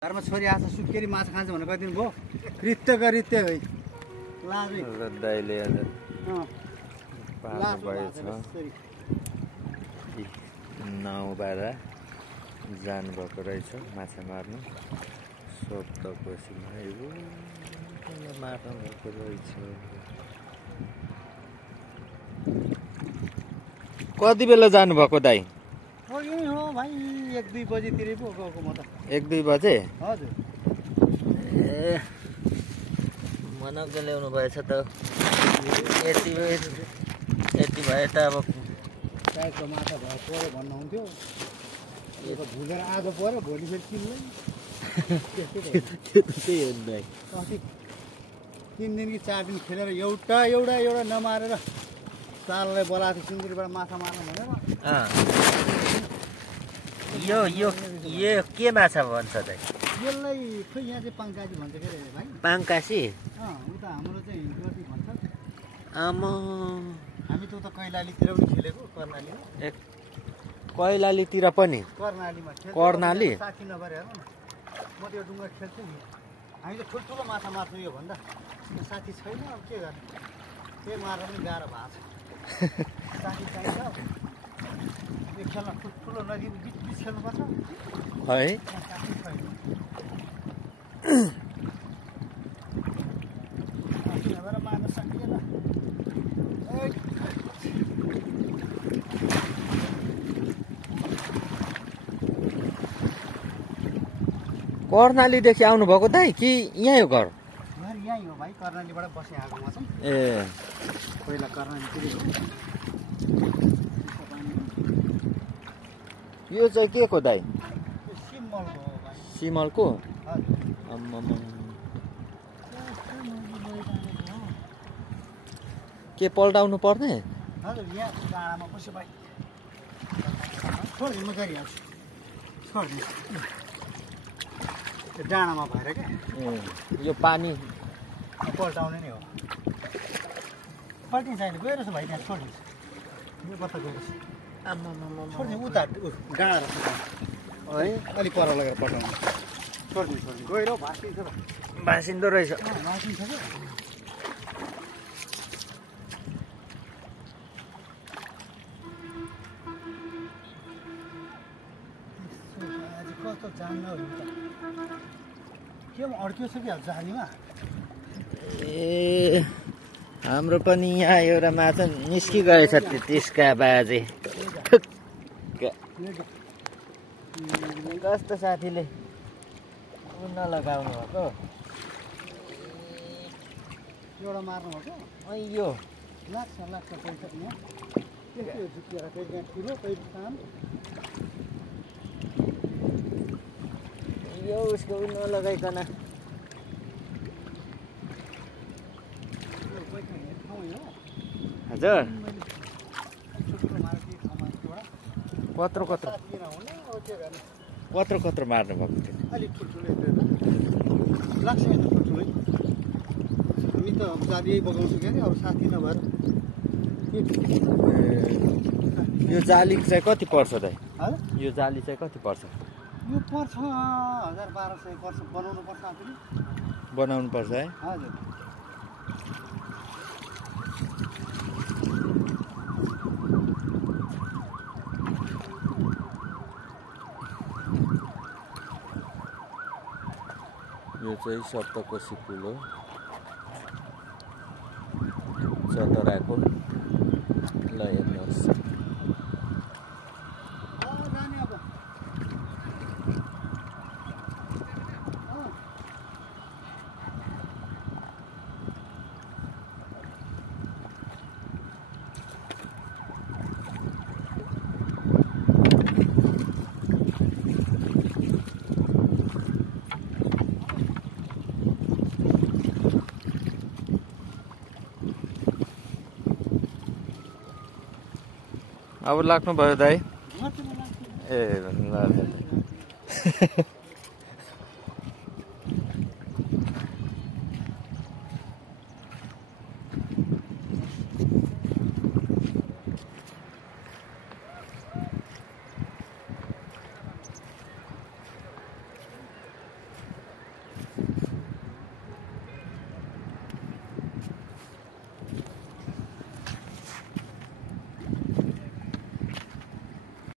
घरमा छोरी आछ सुत्केरी माछा खान्छ भनेर कहिदिनु भयो रित्ते है लाजै दाइले आज पार्नु भएछ 9-12 जानुभएको रहेछ माछा मार्नु सप्तकोशीमा मार्नु भएको रहेछ। कति बेला जानुभएको दाइ? यही हो भाइ 1-2 बजेतिरै पो गएको म त। 1-2 बजे? हजुर। ए मनक ल्याउनु भएछ त। यति भए त अब सायदको माछा भयो पऱ्यो भन्नुहुन्थ्यो। यो त भुलेर आज पऱ्यो भोलि फेरि किन्नु। त्यो त्यही हो नि दाइ। कति 3 दिन कि 4 दिन खेलेर एउटा नमारेर साललाई बोलाएको थियो सिन्धुलीबाट माछा मार्नु भनेर। यो के माछा भन्छ दाइ? यसलाई खोइ यहाँ चाहिँ पाङ्कासी भन्छ के अरे भाइ? पाङ्कासी? उता हाम्रो चाहिँ हिन्दूती भन्छ। आमा हामी त उता कैलालीतिर पनि खेलेको कर्णालीमा। कैलालीतिर पनि? कर्णालीमा खेल्छ। कर्णाली? साथी नभएर हेर्नु न। म त्यो डुङ्गा खेल्छु नि। हामी त ठुल्ठुलो माछा मार्छु यो भन्दा। साथी छैन अब के गर्ने? त्यही मार्न पनि गाह्रो भएको छ। साथी चाहिन्छ। यो खेल्न ठुल्ठुलो नदी बिच खेल्नुपर्छ। है? साथी छैन। साथी नभएर मार्न सकिएन। कर्णालीदेखि आउनुभएको दाइ कि यहीँ हो घर? यहीँ हो भाइ, कर्णालीबाट बसी आएको म चाहिँ। ए पहिला कर्णालीतिर हो। यो चाहिँ के को दाइ? सिमलको हो भाइ। सिमलको? हजुर। आम्मामा। के पल्टाउनु पर्ने? हजुर यहाँ डाँडामा बस्यो भाइ। छोडिदिनु म गरिहाल्छु। छोडिदिनु। त्यो डाँडामा भएर क्या। यो पानी पल्टाउने नै हो। पल्टिन्छ अहिले गएर छ भाइ त्यहाँ छोडिदिन्छ। यो कता गएर छ? आम्मामा। छोडिदिनु उता डाँडा रहेछ है अलिक पर लगेर पल्टाउनु। छोडिदिनु गएर भाँसिन्छ त। भाँसिँदो रहेछ। भाँसिन्छ क्या। कस्तो जान्न हो त के अड्कियो छ कि जालीमा? ए हाम्रो पनि यहाँ एउटा माछा निस्किगएछ त्यसका बाजे। कस्तो साथीले नलगाउनु भएको? एउटा मार्नु भएको? यो लाग्छ पैसा यहाँ के झुकिएर फेरि त्यहाँ ठुलो पैसा काम। यो उसको नलगाइकन हजुर कत्रो मार्नु भएको थियो? अलिक ठुल्ठुलै लाग्छ ठुल्ठुलै। हामी त जाली बगाउँछौँ क्या अब साथी नभएर। यो जाली चाहिँ कति पर्छ दाइ? हजुर यो जाली चाहिँ कति पर्छ? यो पर्छ 1000-1200 पर्छ। बनाउनु पर्छ आफूले। बनाउनु पर्छ है? हजुर। यो चाहिँ सप्तकोशी पुल हो चतराको। ल हेर्नुहोस् अब लाग्नु भयो दाइ? ए ल